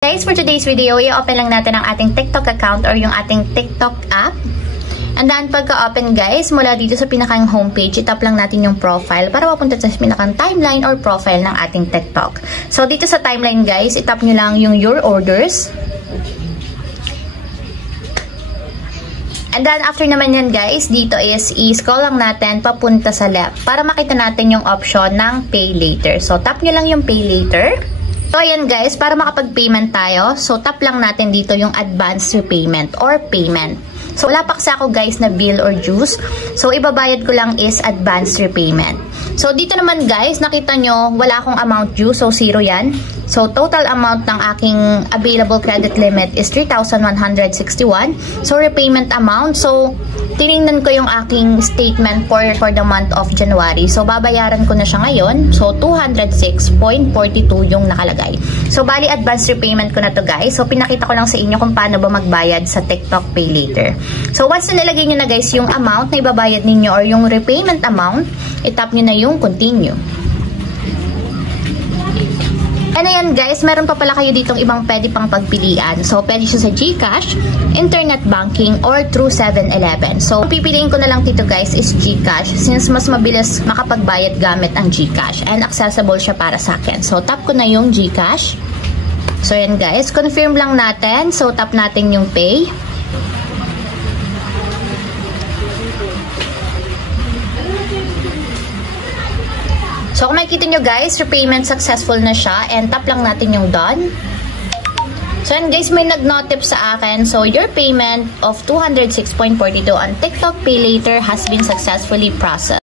Guys, for today's video, i-open lang natin ang ating TikTok account or yung ating TikTok app. And then, pagka-open guys, mula dito sa pinakang homepage, itap lang natin yung profile para mapunta sa pinakang timeline or profile ng ating TikTok. So, dito sa timeline guys, itap nyo lang yung your orders. And then, after naman yan guys, dito is i-scroll lang natin papunta sa left para makita natin yung option ng pay later. So, tap nyo lang yung pay later. So, ayan guys, para makapag-payment tayo, so tap lang natin dito yung advance repayment or payment. So, wala pa kasi ako guys na bill or dues. So, ibabayad ko lang is advance repayment. So, dito naman guys, nakita nyo, wala akong amount due. So, 0 yan. So, total amount ng aking available credit limit is 3,161. So, repayment amount. So, tinignan ko yung aking statement for the month of January. So, babayaran ko na siya ngayon. So, 206.42 yung nakalagay. So, bali advance repayment ko na to guys. So, pinakita ko lang sa inyo kung paano ba magbayad sa TikTok Pay Later. So, once na nilagay nyo na guys yung amount na ibabayad ninyo or yung repayment amount, itap nyo na yung continue. And ayan guys, meron pa pala kayo ditong ibang pwede pang pagpilian. So, pwede siya sa GCash, internet banking, or through 7-Eleven. So, pipiliin ko na lang dito guys is GCash since mas mabilis makapagbayad gamit ang GCash and accessible siya para sa akin. So, tap ko na yung GCash. So, ayan guys, confirm lang natin. So, tap natin yung pay. So, kung makikita nyo guys, repayment successful na siya and tap lang natin yung done. So, and guys, may nag-notif sa akin. So, your payment of 206.42 on TikTok Pay Later has been successfully processed.